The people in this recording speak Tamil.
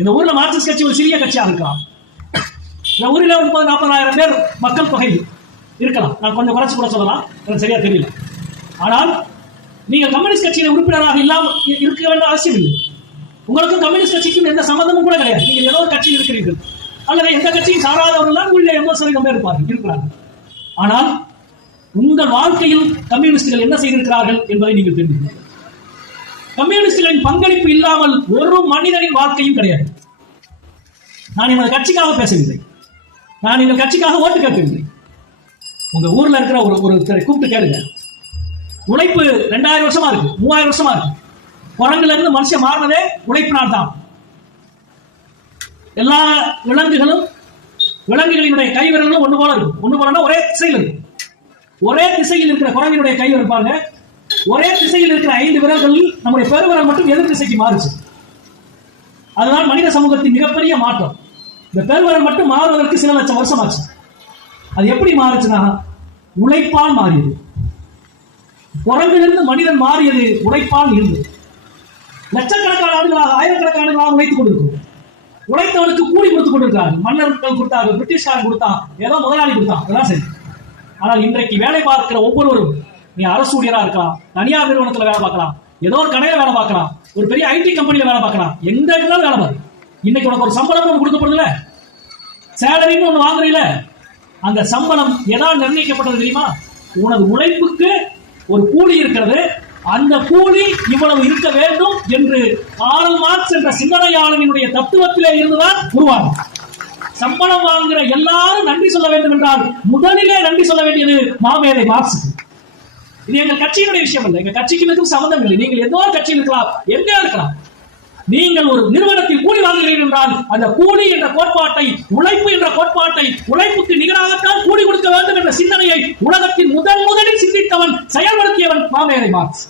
இந்த ஊர்ல மார்க்சிஸ்ட் கட்சி ஒரு சிறிய கட்சியாக இருக்கலாம். இந்த ஊரில் 30-40 பேர் மக்கள் தொகை இருக்கலாம். நான் கொஞ்சம் குறைச்சு கூட சொல்லலாம், எனக்கு சரியா தெரியல. ஆனால் நீங்கள் கம்யூனிஸ்ட் கட்சியில உறுப்பினராக இல்லாமல் இருக்க வேண்டிய அவசியம் இல்லை. உங்களுக்கும் கம்யூனிஸ்ட் கட்சிக்கும் எந்த சம்பந்தமும் கூட கிடையாது. நீங்கள் ஏதோ ஒரு கட்சியில் இருக்கிறீர்கள், அல்லது எந்த கட்சியும் சாராதவர்கள் தான் உள்ள 80% பேர் இருக்கிறார்கள். ஆனால் உங்கள் வாழ்க்கையில் கம்யூனிஸ்டுகள் என்ன செய்திருக்கிறார்கள் என்பதை நீங்கள் தெரிந்து, கம்யூனிஸ்டுகளின் பங்களிப்பு இல்லாமல் ஒரு மனிதனின் வாழ்க்கையும் கிடையாது. நான் எங்கள் கட்சிக்காக பேசவில்லை, நான் எங்கள் கட்சிக்காக ஓட்டு கேட்கவில்லை. உங்க ஊர்ல இருக்கிற ஒருத்தரை கூப்பிட்டு கேளுங்க, உழைப்பு 2000 வருஷமா இருக்கு, 3000 வருஷமா இருக்கு. குரங்குல இருந்து மனுஷன் மாறினதே உழைப்பினால் தான். எல்லா விலங்குகளினுடைய கைவிரல்களும் ஒண்ணு போல இருக்கும். ஒண்ணு போலன்னா ஒரே திசையில் இருக்கும். ஒரே திசையில் இருக்கிற குரங்கினுடைய கைவிரல் பாருங்க, ஒரே திசையில் இருக்கிற 5 விரல்களில் நம்முடைய பெருவிரல் மட்டும் எதிர் திசைக்கு மாறுச்சு. அதுதான் மனித சமூகத்தின் மிகப்பெரிய மாற்றம். இந்த பெருவிரல் மட்டும் மாறுவதற்கு சில லட்சம் வருஷம் ஆச்சு. அது எப்படி மாறுச்சுன்னா உழைப்பால் மாறியது. குரங்கிலிருந்து மனிதன் மாறியது உழைப்பால் இருந்தது. லட்சக்கணக்கான ஆண்டுகளாக, ஆயிரக்கணக்கான ஆண்டுகளாக உழைத்துக் கொண்டிருக்கும். உழைத்தவனுக்கு கூலி கொடுத்துக் கொண்டிருக்கிறார்கள். மன்னர்கள் கொடுத்தார்கள், பிரிட்டிஷ்காரன் கொடுத்தான், ஏதோ முதலாளி கொடுத்தான், அதெல்லாம் சரி. ஆனால் இன்றைக்கு வேலை பார்க்கிற ஒவ்வொருவரும், நீ அரசு ஊழியரா இருக்கலாம், தனியார் நிறுவனத்துல வேலை பார்க்கலாம், ஏதோ ஒரு கடையில வேலை பார்க்கலாம், ஒரு பெரிய ஐடி கம்பெனியில வேலை பார்க்கலாம், எந்த இடத்துல வேலை பார்க்கலாம். இன்னைக்கு உனக்கு ஒரு சம்பளம் ஒன்று கொடுக்கப்படுதுல, சேலரின்னு ஒண்ணு வாங்குறீல, அந்த சம்பளம் எதால் நிர்ணயிக்கப்பட்டது தெரியுமா? உனது உழைப்புக்கு ஒரு கூலி இருக்கிறது, அந்த கூலி இவ்வளவு இருக்க வேண்டும் என்று கார்ல் மார்க்ஸ் என்ற சிந்தனையாளனுடைய தத்துவத்திலே இருந்துதான் உருவாகும். சம்பளம் வாங்குகிற எல்லாரும் நன்றி சொல்ல வேண்டும் என்றால் முதலிலே நன்றி சொல்ல வேண்டியது மாமேதை மார்க்ஸ். இது எங்கள் கட்சியினுடைய விஷயம் இல்லை, எங்க கட்சிக்கு இருக்கும் சம்பந்தம் இல்லை. நீங்கள் எந்த ஒரு கட்சியில் இருக்கலாம், எங்கே இருக்கலாம். நீங்கள் ஒரு நிறுவனத்தில் கூலி வாங்குகிறீர்கள் என்றால் அந்த கூலி என்ற கோட்பாட்டை, உழைப்பு என்ற கோட்பாட்டை, உழைப்புக்கு நிகராகத்தான் கூலி கொடுக்க வேண்டும் என்ற சிந்தனையை உலகத்தின் முதலில் சிந்தித்தவன், செயல்படுத்தியவன் மாமேதை மார்க்ஸ்.